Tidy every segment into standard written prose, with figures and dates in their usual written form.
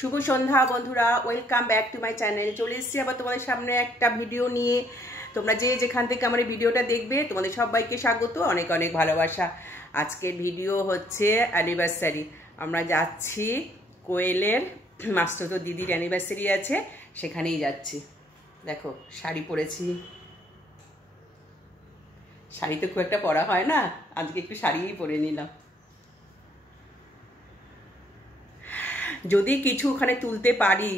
শুভ সন্ধ্যা বন্ধুরা, welcome back to my channel. চলে এসেছি আবার তোমাদের সামনে একটা ভিডিও নিয়ে। তোমরা যে যেখান থেকে আমার এই ভিডিওটা দেখবে তোমাদের সবাইকে স্বাগত, অনেক অনেক ভালোবাসা। আজকের ভিডিও হচ্ছে অ্যানিভার্সারি। আমরা যাচ্ছি কোয়েলের মাস্টারতো দিদির অ্যানিভার্সারি আছে, সেখানেই যাচ্ছি। দেখো শাড়ি পরেছি, শাড়ি তো খুব একটা পরা হয় না, আজকে একটু শাড়িই পরে নিলাম। যদি কিছু ওখানে তুলতে পারি,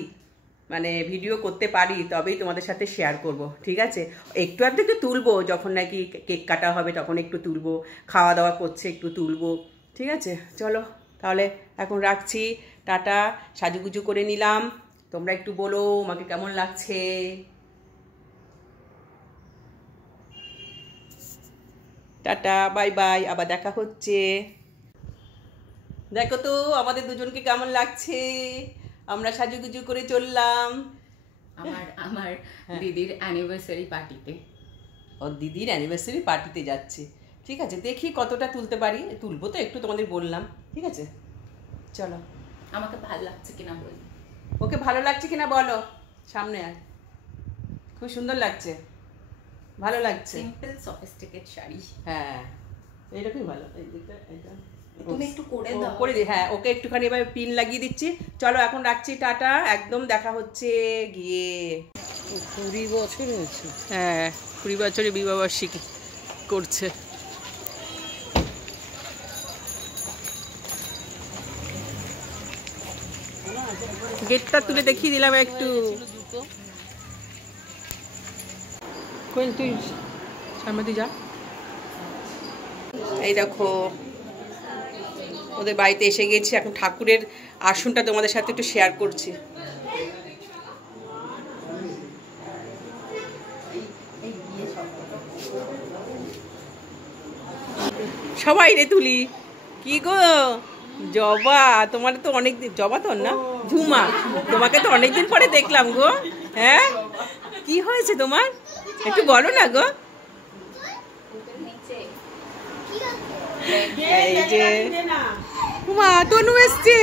মানে ভিডিও করতে পারি, তবেই তোমাদের সাথে শেয়ার করব, ঠিক আছে? একটু আধটু তুলবো, যখন নাকি কেক কাটা হবে তখন একটু তুলবো, খাওয়া দাওয়া করছে একটু তুলবো, ঠিক আছে? চলো তাহলে এখন রাখছি, টাটা। সাজুগুজু করে নিলাম, তোমরা একটু বলো আমাকে কেমন লাগছে। টাটা, বাই বাই, আবার দেখা হচ্ছে। দেখো তো আমাদের দুজনকে কেমন লাগছে, আমরা সাজুগুজু করে চললাম আমার দিদির অ্যানিভার্সারি পার্টিতে। ও দিদির অ্যানিভার্সারি পার্টিতে যাচ্ছে, ঠিক আছে? দেখি কতটা তুলতে পারি, তুলবো তো একটু, তোমাদের বললাম, ঠিক আছে? চলো। আমাকে ভালো লাগছে কিনা বলি। ওকে ভালো লাগছে কিনা বলো, সামনে আয়। খুব সুন্দর লাগছে, ভালো লাগছে। Simple sophisticate sari. হ্যাঁ এইরকমই ভালো। এই দিকটা এটা তুমি একটু করে দাও। করে দিই, হ্যাঁ ওকে একটুখানি এবার পিন লাগিয়ে দিচ্ছি। চলো এখন রাখছি, টাটা। একদম দেখা হচ্ছে গিয়ে। 20 বছর হয়েছে। হ্যাঁ 20 বছরে বিবাহবার্ষিকী করছে। গেটটা তুলে দেখিয়ে দিলাম একটু। কোয়েল তুই সামনে দিয়ে যা। এই দেখো ওদের বাড়িতে এসে গেছি, এখন ঠাকুরের আসনটা তোমাদের সাথে একটু শেয়ার করছি। সবাই রে তুলি। কি গো জবা, তোমার তো অনেক দিন, জবা তোর না ঝুমা, তোমাকে তো অনেকদিন পরে দেখলাম গো। হ্যাঁ কি হয়েছে তোমার, একটু বলো না গো। এই যে মা তনু এসছে,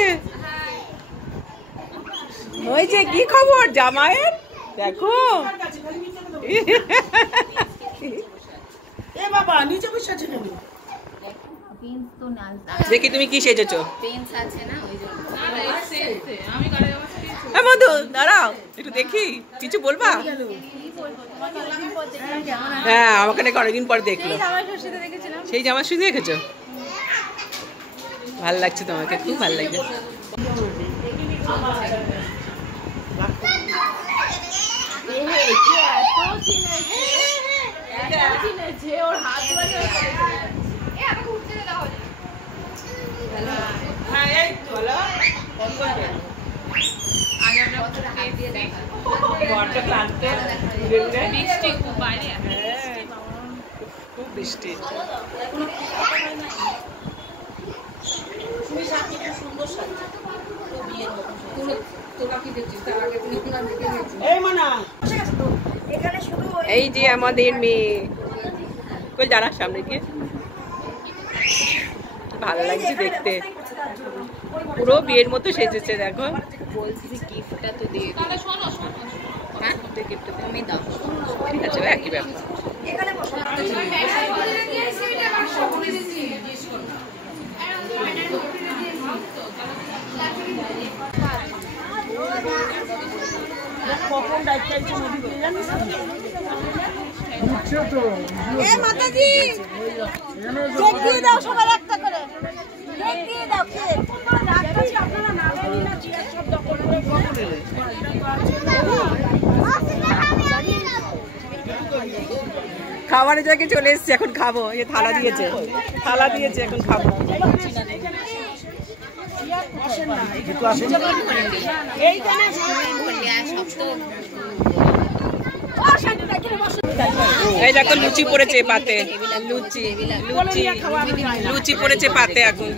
ওই যে কি খবর জামাইয়ের, দেখো। দেখি তুমি কি সেজেছো। মধু দাঁড়াও একটু দেখি, কিছু বলবা? হ্যাঁ আমাকে নাকি অনেকদিন পর দেখলো। সেই জামা ষষ্ঠীতে দেখেছো? ভাল লাগছে তোমাকে, খুব ভাল লাগছে। খুব বৃষ্টি। এই যে আমাদের মেয়ে, কই দাঁড়া সামনে গিয়ে, ভালো লাগছে দেখতে, পুরো বিয়ের মতো সেজেছে। দেখো বলছি গিফটটা তো দিয়ে দাও। হ্যাঁ গিফটটা তুমি দাও, ঠিক আছে? একই ব্যাপার। মাতাজি কেক দিয়ে দাও, সবাই একটা করে কেক দিয়ে দাও। খাবারের জায়গায় চলে এসছি, এখন খাবো। এই থালা দিয়েছে, থালা দিয়েছে, এখন খাবো। এই দেখো লুচি পড়েছে পাতে, লুচি লুচি লুচি পড়েছে পাতে এখন।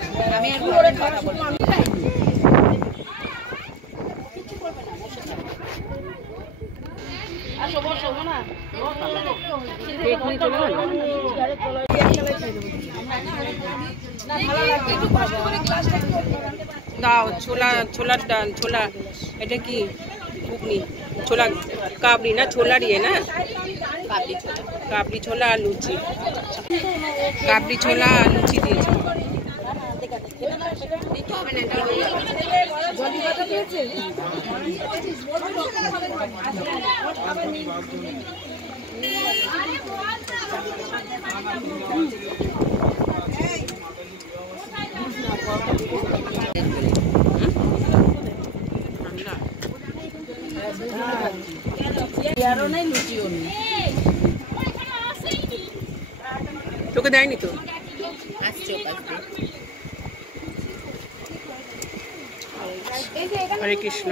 দাও ছোলা, ছোলার ডাল, ছোলা, এটা কি ঘুগনি, ছোলা কাবলি না ছোলার ইয়ে না, কাবলি ছোলা আর লুচি, কাবলি ছোলা আর লুচি দিয়েছে। তোকে দেয়নি তো? হরে কৃষ্ণ।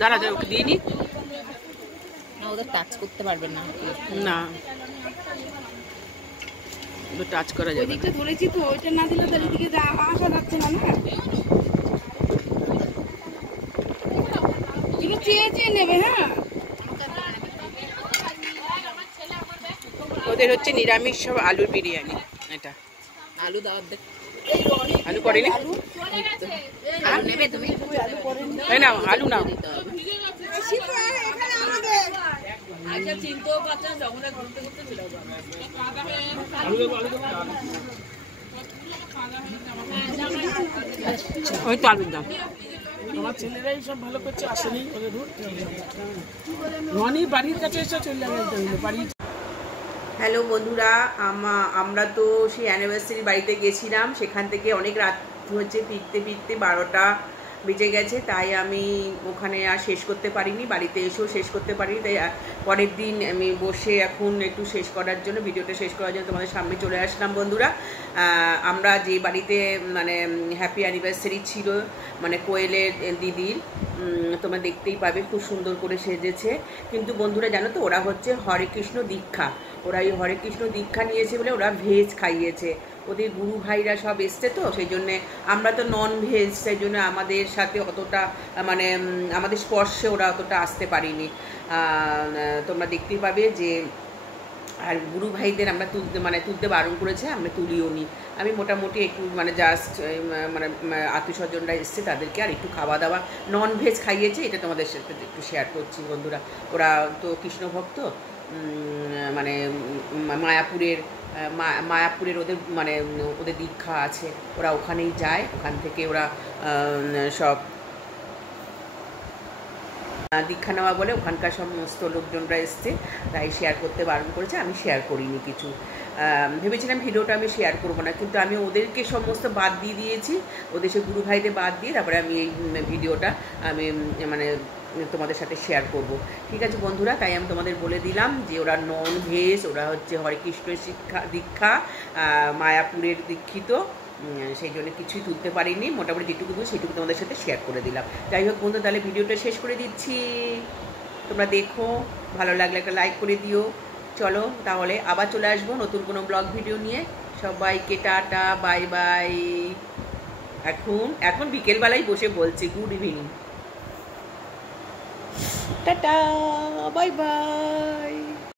দাঁড়া দাঁড়া, ওকে দিয়ে নি না, ওদের টাচ করতে পারবেন না, না ওদের টাচ করা যাবে। ওইদিকটা ধরেছি তো, ওইটা না দিলে তার এদিকে আসা যাচ্ছে না। না এগুলো চেয়ে চেয়ে নেবে। হ্যাঁ, ওদের হচ্ছে নিরামিষ সব আলুর বিরিয়ানি। এটা আলু দাও, দেখ আলু করেনি, আলু নেবে তুমি? তাই না? আলু নাও। ওই তো আলুর দাম। আমার ছেলেরাই সব ভালো করছে, আসেনি ওদের রনি বাড়ির কাছে এসে চলে যাবে বাড়ি। হ্যালো বন্ধুরা, আমরা তো সেই অ্যানিভার্সারি বাড়িতে গেছিলাম, সেখান থেকে অনেক রাত হচ্ছে, ফিরতে ফিরতে 12টা বেজে গেছে, তাই আমি ওখানে আর শেষ করতে পারিনি, বাড়িতে এসেও শেষ করতে পারিনি। তাই পরের দিন আমি বসে এখন একটু শেষ করার জন্য, ভিডিওটা শেষ করার জন্য তোমাদের সামনে চলে আসলাম। বন্ধুরা, আমরা যে বাড়িতে মানে হ্যাপি অ্যানিভার্সারি ছিল, মানে কোয়েলের দিদির, তোমরা দেখতেই পাবে খুব সুন্দর করে সেজেছে। কিন্তু বন্ধুরা জানো তো, ওরা হচ্ছে হরে কৃষ্ণ দীক্ষা, ওরা এই হরে কৃষ্ণ দীক্ষা নিয়েছে বলে ওরা ভেজ খাইয়েছে। ওদের গুরু ভাইরা সব এসছে তো, সেই জন্যে আমরা তো নন ভেজ, সেই জন্য আমাদের সাথে অতটা মানে আমাদের স্পর্শে ওরা অতটা আসতে পারিনি। তোমরা দেখতেই পাবে যে, আর গুরু ভাইদের আমরা তুলতে বারণ করেছে, আমরা তুলিও নি। আমি মোটামুটি একটু মানে জাস্ট মানে আত্মীয় স্বজনরা এসছে তাদেরকে আর একটু খাওয়া দাওয়া নন ভেজ খাইয়েছে, এটা তোমাদের সাথে একটু শেয়ার করছি। বন্ধুরা, ওরা তো কৃষ্ণ ভক্ত, মানে মায়াপুরের ওদের মানে ওদের দীক্ষা আছে, ওরা ওখানেই যায়, ওখান থেকে ওরা সব দীক্ষা নেওয়া বলে ওখানকার সমস্ত লোকজনরা এসছে, তাই শেয়ার করতে বারণ করেছে, আমি শেয়ার করিনি কিছু। ভেবেছিলাম ভিডিওটা আমি শেয়ার করবো না, কিন্তু আমি ওদেরকে সমস্ত বাদ দিয়ে দিয়েছি, ওদের সে গুরু ভাইদের বাদ দিয়ে তারপরে আমি এই ভিডিওটা আমি মানে তোমাদের সাথে শেয়ার করব। ঠিক আছে বন্ধুরা, তাই আমি তোমাদের বলে দিলাম যে ওরা নন ভেজ, ওরা হচ্ছে হরে কৃষ্ণের দীক্ষা, মায়াপুরের দীক্ষিত, সেই জন্য কিছুই তুলতে পারিনি, মোটামুটি যেটুকু তুলি সেটুকু তোমাদের সাথে শেয়ার করে দিলাম। যাই হোক বন্ধু, তাহলে ভিডিওটা শেষ করে দিচ্ছি, তোমরা দেখো, ভালো লাগলে একটা লাইক করে দিও। চলো তাহলে আবার চলে আসবো নতুন কোনো ব্লগ ভিডিও নিয়ে। সবাইকে টাটা, বাই বাই। এখন বিকেলবেলায় বসে বলছি good evening, tata, bye bye.